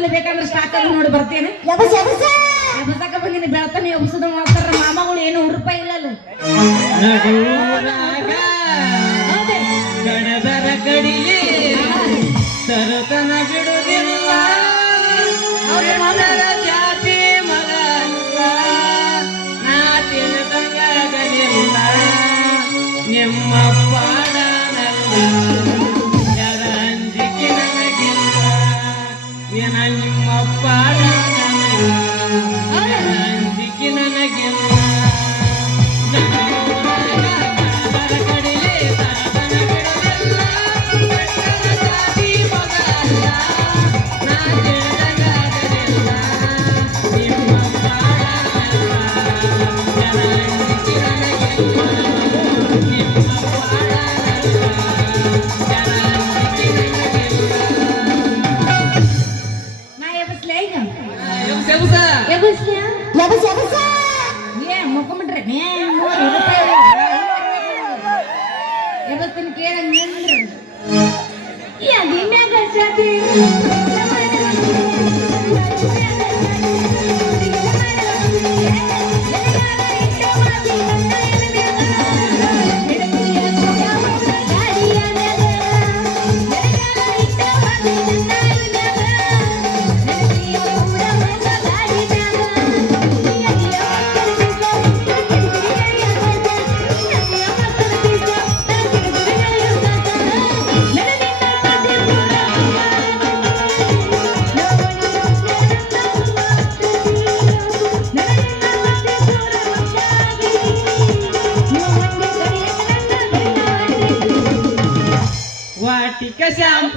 ಮುಂದೆ ಬೇಕಂದ್ರೆ ಸ್ಟಾಕ್ ಅಲ್ಲಿ ನೋಡಿ ಬರ್ತೇನೆ. ಯಬಸಕ ಬಂದಿನಿ ಬೆಳತಾನೆ ಎಬ್ಸದ ಮಾಡ್ತಾರ ಮಾಮಗಳು ಏನು ರೂಪಾಯಿ ಇಲ್ಲ ಏ ಮುಕ್ಕೊಂಬಿಟ್ರೆ ಇವತ್ತಿನ ಕೇಳಂಗ್ ಏನ್ ದಿನ ಜಾತಿ 就像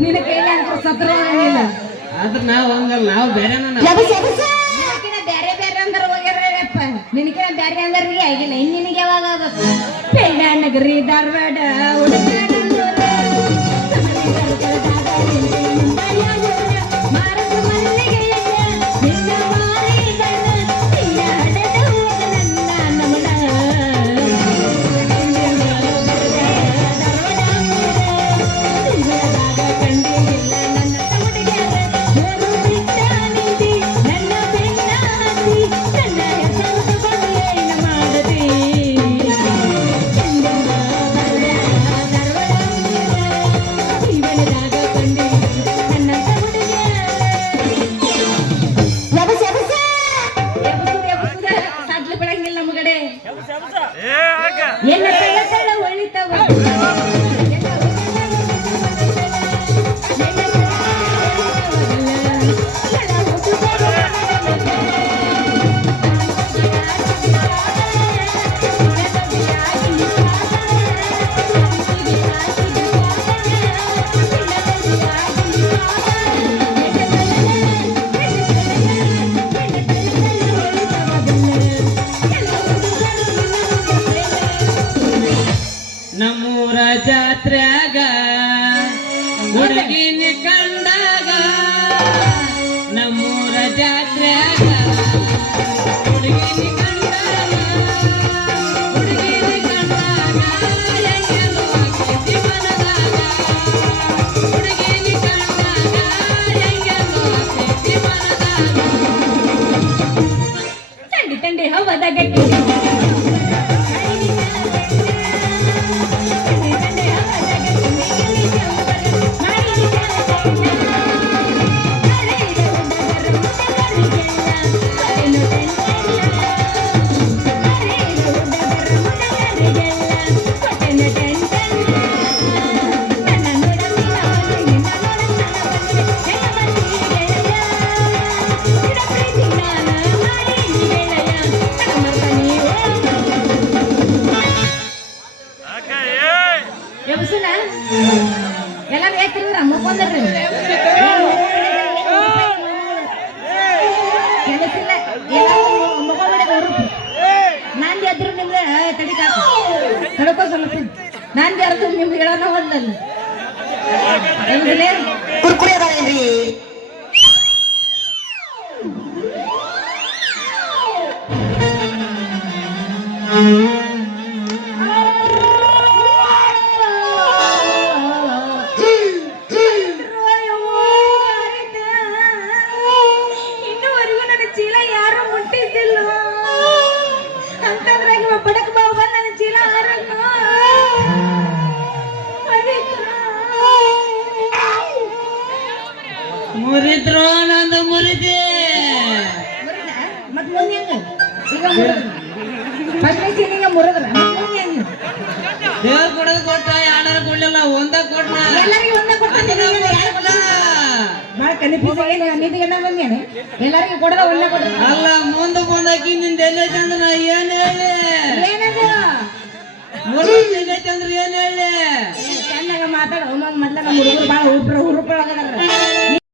ನಿನ್ನ ಕೈಲಿ ಅಂತ ಸತ್ರ ನಾವ್ ನಾವ್ ಬೇರೆ ಬೇರೆ ಬೇರೆ ಹೋಗ್ಯಾರಪ್ಪ ನಿನಗೆ ಬೇರೆ ಅಂದ್ರೆ ಆಗಿಲ್ಲ. ಇನ್ನು ನಿನಗೆ ಯಾವಾಗ ಆಗುತ್ತೆ? ನಗರಿ ಧಾರವಾಡ ನಮ್ಮ ಕಡೆ ಎಲ್ಲ ಒಳಿತಾವ. ಜಾತ್ರ್ಯಾಗ ಹುಡುಗಿನ ಕಂಡಾಗ ನಮ್ಮೂರ ಜಾತ್ರ್ಯಾಗ ಹುಡುಗಿನ ಎಬ್ಸುನ ಎಲ್ಲಾರು ಹೇಳ್ತಿದ್ರ ಮುಕ್ಕೊಂದ್ರಿ ಕೆಲಸಿಲ್ಲ ಮುಖಬಿಡೋದು ನಾನ್ ಎದ್ರು ನಿಮ್ಗೆ ತಡಿಕಾಕ ತಡ್ಕೋ ಸ್ವಲ್ಪ ನಾನ್ ಎರ್ದು ನಿಮ್ಗೆ ಹೇಳೋಣ ಒಂದಲ್ಲ ಹೆಂಗಿಲ್ಲ ಕುರ್ಕುರಿ ಅದಾವೇನ್ರಿ ಮುರಿದ್ರು ನಂದು ಮುರಿದೆ ಮುಂದೆ? ಈಗ ಮುರಿದ್ರ? ದೇವ್ರ ಕೊಡೋದು ಕೊಟ್ಟ ಯಾರು ಕೊಡ್ಲಿಲ್ಲ ಒಂದ ಕೊಟ್ಟ ಎಲ್ಲರಿಗೂ ಒಂದೇ ಕನ್ಫ್ಯೂಸ್ ಆಗಿ ಬಂದೇನೆ? ಎಲ್ಲರಿಗೂ ಕೊಡದ ಒಂದೇ ಕೊಡ ಅಲ್ಲ ಮುಂದೆ ಬಂದಾಕಿ ನಿಂದ ಎಲ್ಲೈತೆ ಅಂದ್ರೆ ನಾ ಏನ್ ಹೇಳಿ ಏನದು? ಮುರಿದ ಎಲ್ಲೈತೆ ಅಂದ್ರೆ ಏನ್ ಹೇಳಿ ಚೆನ್ನಾಗ ಮಾತಾಡ ಮೊದ್ಲ ನಮ್ಮ ಹುಡುಗರು ಭಾಳ ಹುರುಪ್ರ ಹುರುಪ್ರ